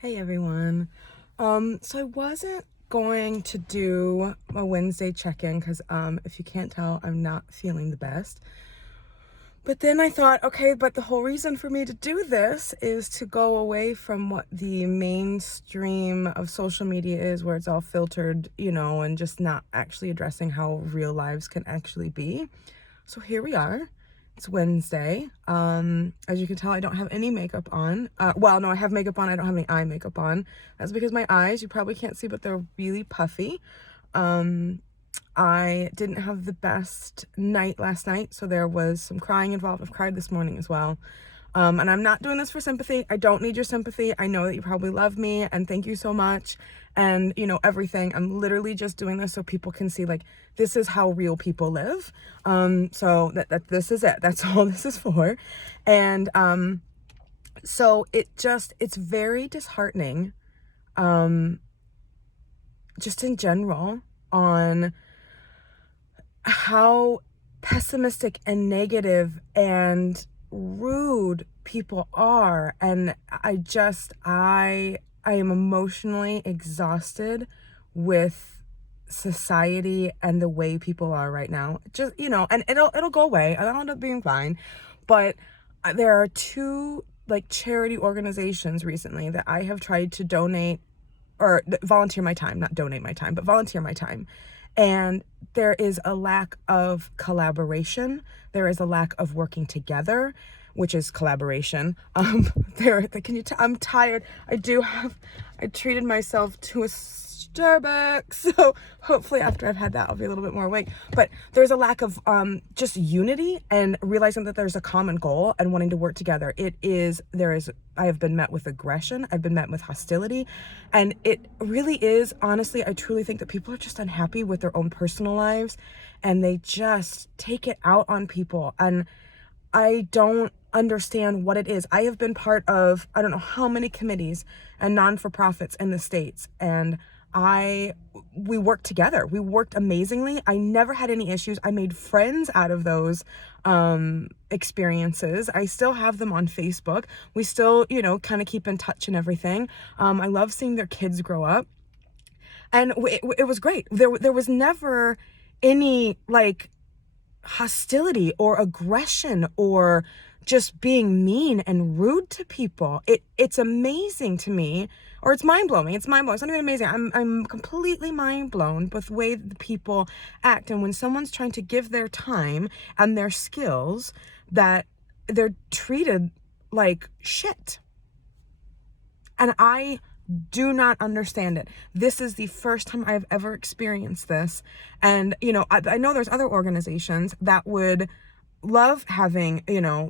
Hey everyone. So I wasn't going to do a Wednesday check-in because if you can't tell, I'm not feeling the best. But then I thought, okay, but the whole reason for me to do this is to go away from what the mainstream of social media is, where it's all filtered, and just not actually addressing how real lives can actually be. So here we are. It's Wednesday. As you can tell, I don't have any makeup on. Well, no, I have makeup on. I don't have any eye makeup on. That's because my eyes, you probably can't see, but they're really puffy. I didn't have the best night last night, so there was some crying involved. I've cried this morning as well. And I'm not doing this for sympathy. I don't need your sympathy. I know that you probably love me, and thank you so much. And, everything. I'm literally just doing this so people can see, like, this is how real people live. So that this is it. That's all this is for. And so it's very disheartening, just in general, on how pessimistic and negative and rude people are. And I am emotionally exhausted with society and the way people are right now. Just, and it'll go away. I'll end up being fine. But there are two like charity organizations recently that I have tried to donate or volunteer my time, not donate my time, but volunteer my time. And there is a lack of collaboration. There is a lack of working together, which is collaboration. I'm tired. I treated myself to a Starbucks. So hopefully after I've had that, I'll be a little bit more awake. But there's a lack of just unity and realizing that there's a common goal and wanting to work together. I have been met with aggression. I've been met with hostility. And it really is, honestly, I truly think that people are just unhappy with their own personal lives and they just take it out on people. And I don't understand what it is. I have been part of, I don't know how many committees and non-for-profits in the States, and we worked together. We worked amazingly. I never had any issues. I made friends out of those experiences. I still have them on Facebook. We still, kind of keep in touch and everything. I love seeing their kids grow up. And it was great. There was never any like hostility or aggression or just being mean and rude to people. It's amazing to me, or it's mind-blowing. It's mind-blowing. It's not even amazing. I'm completely mind-blown with the way that the people act. And when someone's trying to give their time and their skills, that they're treated like shit. And I do not understand it. This is the first time I've ever experienced this. And, I know there's other organizations that would love having,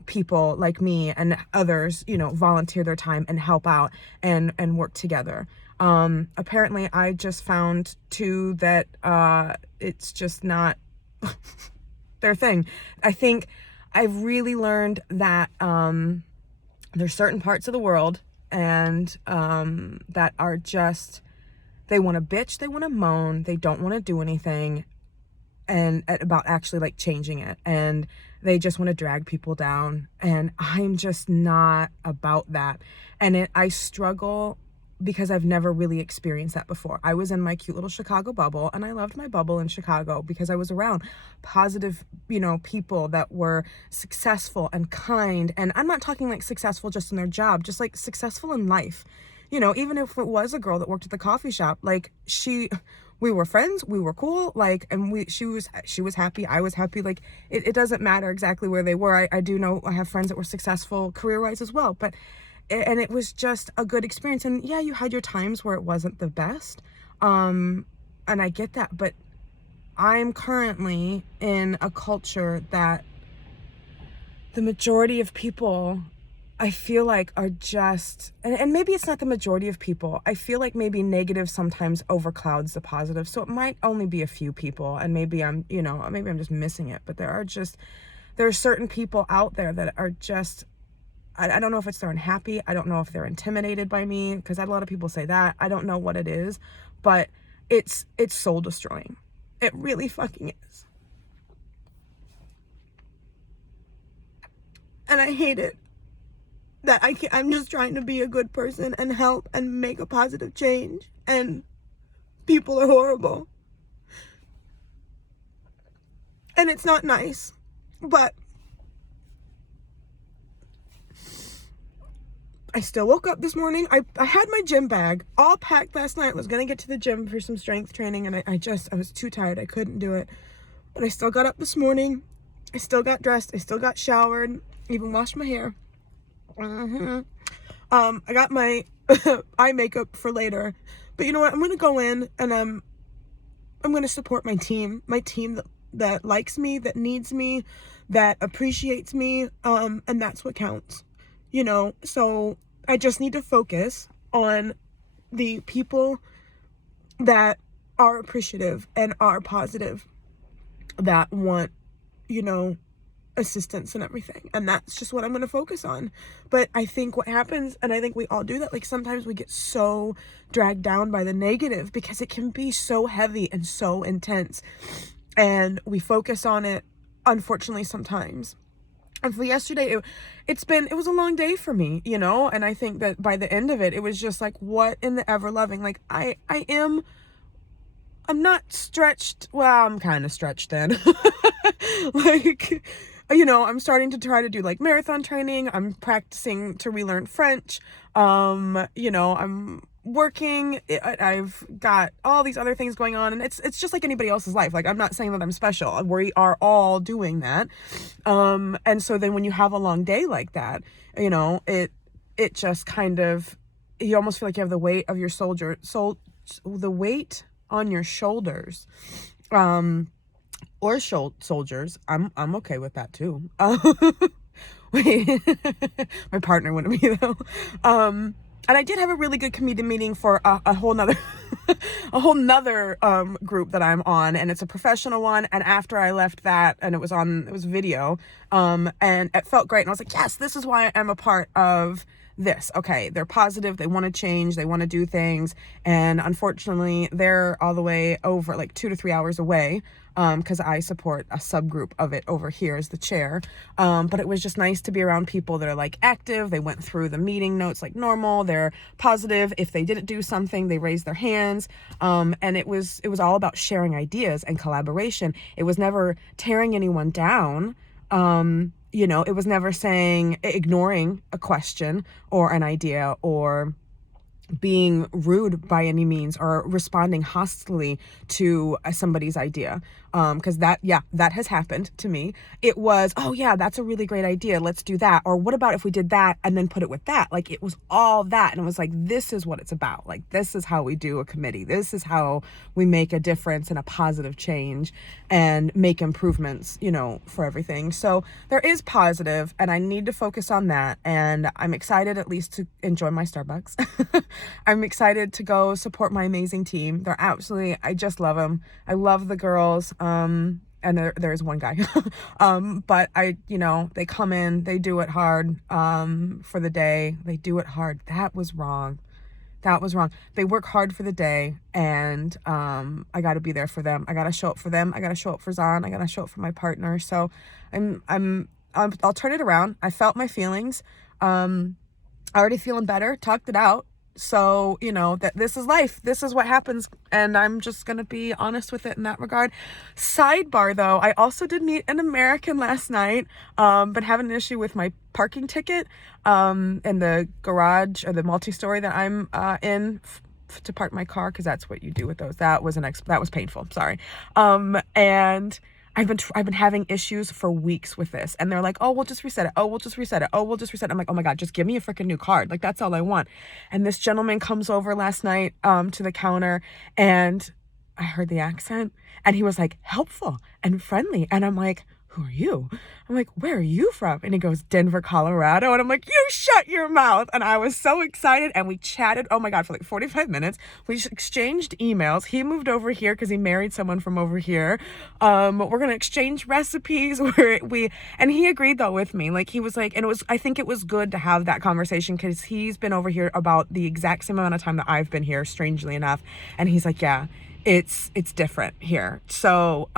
people like me and others, volunteer their time and help out and work together. Apparently I just found too that it's just not their thing. I think I've really learned that there's certain parts of the world and that are just, they want to bitch, they want to moan, they don't want to do anything and about actually like changing it, and they just want to drag people down, and I'm just not about that. And I struggle because I've never really experienced that before. I was in my cute little Chicago bubble, and I loved my bubble in Chicago because I was around positive, people that were successful and kind. And I'm not talking like successful just in their job, just like successful in life. Even if it was a girl that worked at the coffee shop, like we were friends, we were cool, like, and she was happy, I was happy. Like, it doesn't matter exactly where they were. I do know I have friends that were successful career-wise as well, and it was just a good experience. And yeah, you had your times where it wasn't the best, and I get that, but I'm currently in a culture that the majority of people, I feel like, are just, and maybe it's not the majority of people. I feel like maybe negative sometimes overclouds the positive. So it might only be a few people, and maybe I'm just missing it. But there are certain people out there that are just, I don't know if it's they're unhappy. I don't know if they're intimidated by me, because I had a lot of people say that. I don't know what it is, but it's soul destroying. It really fucking is. And I hate it. that I'm just trying to be a good person and help and make a positive change, and people are horrible. And it's not nice, but I still woke up this morning. I had my gym bag all packed last night. I was going to get to the gym for some strength training, and I was too tired. I couldn't do it. But I still got up this morning. I still got dressed. I still got showered. Even washed my hair. I got my eye makeup for later. But you know what? I'm going to go in and I'm going to support my team that likes me, that needs me, that appreciates me. And that's what counts, So I just need to focus on the people that are appreciative and are positive, that want, assistance and everything. And that's just what I'm going to focus on. But I think what happens, and I think we all do that, like sometimes we get so dragged down by the negative because it can be so heavy and so intense. And we focus on it, unfortunately, sometimes. And for yesterday, it was a long day for me, and I think that by the end of it, it was just like, what in the ever loving, like I'm not stretched. Well, I'm kind of stretched then. Like, I'm starting to try to do like marathon training. I'm practicing to relearn French. I'm working. I've got all these other things going on, and it's just like anybody else's life. Like, I'm not saying that I'm special. We are all doing that. And so then when you have a long day like that, it just kind of, you almost feel like you have the weight of your the weight on your shoulders, or soldiers. I'm okay with that too. Wait, my partner wouldn't be though. And I did have a really good community meeting for a whole nother group that I'm on, and it's a professional one. And after I left that, and it was video, and it felt great. And I was like, yes, this is why I'm a part of this. Okay, they're positive, they want to change, they want to do things, and unfortunately they're all the way over, like 2 to 3 hours away, because I support a subgroup of it over here as the chair. But it was just nice to be around people that are like active. They went through the meeting notes like normal. They're positive. If they didn't do something, they raised their hands. And it was all about sharing ideas and collaboration. It was never tearing anyone down. It was never ignoring a question or an idea, or being rude by any means, or responding hostilely to somebody's idea. Because that has happened to me. It was, oh yeah, that's a really great idea, let's do that. Or what about if we did that and then put it with that? Like, it was all that. And it was like, this is what it's about. Like, this is how we do a committee. This is how we make a difference and a positive change and make improvements, for everything. So there is positive, and I need to focus on that. And I'm excited at least to enjoy my Starbucks. I'm excited to go support my amazing team. I just love them. I love the girls. And there's one guy, but they come in, they do it hard, for the day. They do it hard. That was wrong. They work hard for the day, and, I got to be there for them. I got to show up for them. I got to show up for Zahn. I got to show up for my partner. So I'll turn it around. I felt my feelings. Already feeling better, talked it out. So, that this is life. This is what happens. And I'm just going to be honest with it in that regard. Sidebar though, I also did meet an American last night, but having an issue with my parking ticket, in the garage, or the multi-story that I'm, in to park my car. 'Cause that's what you do with those. That was painful. Sorry. And I've been having issues for weeks with this, and they're like, oh, we'll just reset it. Oh, we'll just reset it. Oh, we'll just reset it. I'm like, oh my God, just give me a freaking new card. Like, that's all I want. And this gentleman comes over last night, to the counter, and I heard the accent, and he was like helpful and friendly. And I'm like, who are you? I'm like, where are you from? And he goes, Denver, Colorado. And I'm like, you shut your mouth. And I was so excited, and we chatted, oh my God, for like 45 minutes. We just exchanged emails. He moved over here because he married someone from over here. We're going to exchange recipes and he agreed though with me. Like, he was like, and I think it was good to have that conversation, because he's been over here about the exact same amount of time that I've been here, strangely enough. And he's like, yeah, it's different here. So,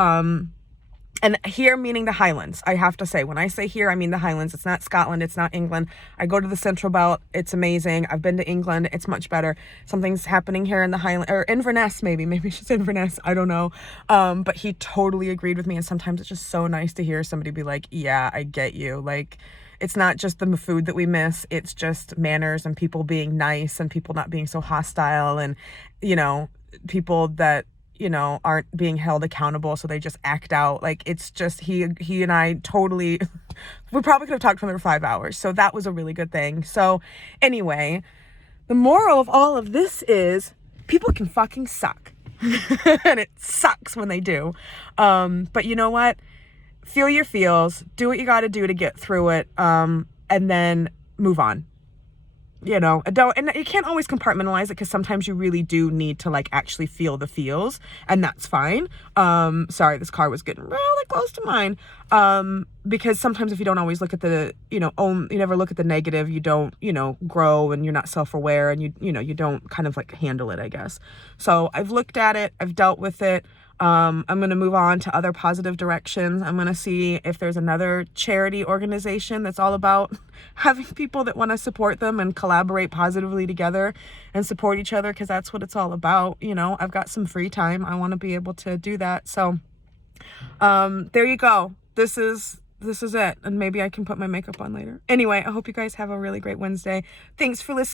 And here meaning the Highlands, I have to say. When I say here, I mean the Highlands. It's not Scotland. It's not England. I go to the Central Belt. It's amazing. I've been to England. It's much better. Something's happening here in the Highlands, or Inverness maybe. Maybe she's Inverness. I don't know. But he totally agreed with me. And sometimes it's just so nice to hear somebody be like, yeah, I get you. Like, it's not just the food that we miss. It's just manners and people being nice and people not being so hostile and, you know, people that, you know, aren't being held accountable, so they just act out. Like, it's just he and I totally we probably could have talked for another 5 hours. So that was a really good thing. So anyway, the moral of all of this is people can fucking suck. And it sucks when they do. But you know what? Feel your feels, do what you got to do to get through it, and then move on. You know, and you can't always compartmentalize it, because sometimes you really do need to like actually feel the feels, and that's fine. Sorry, this car was getting really close to mine. Because sometimes if you don't always look at the, you never look at the negative, you don't, grow, and you're not self-aware, and you don't kind of like handle it, I guess. So I've looked at it, I've dealt with it. I'm going to move on to other positive directions. I'm going to see if there's another charity organization that's all about having people that want to support them and collaborate positively together and support each other, because that's what it's all about. I've got some free time. I want to be able to do that. So there you go. This is it. And maybe I can put my makeup on later. Anyway, I hope you guys have a really great Wednesday. Thanks for listening.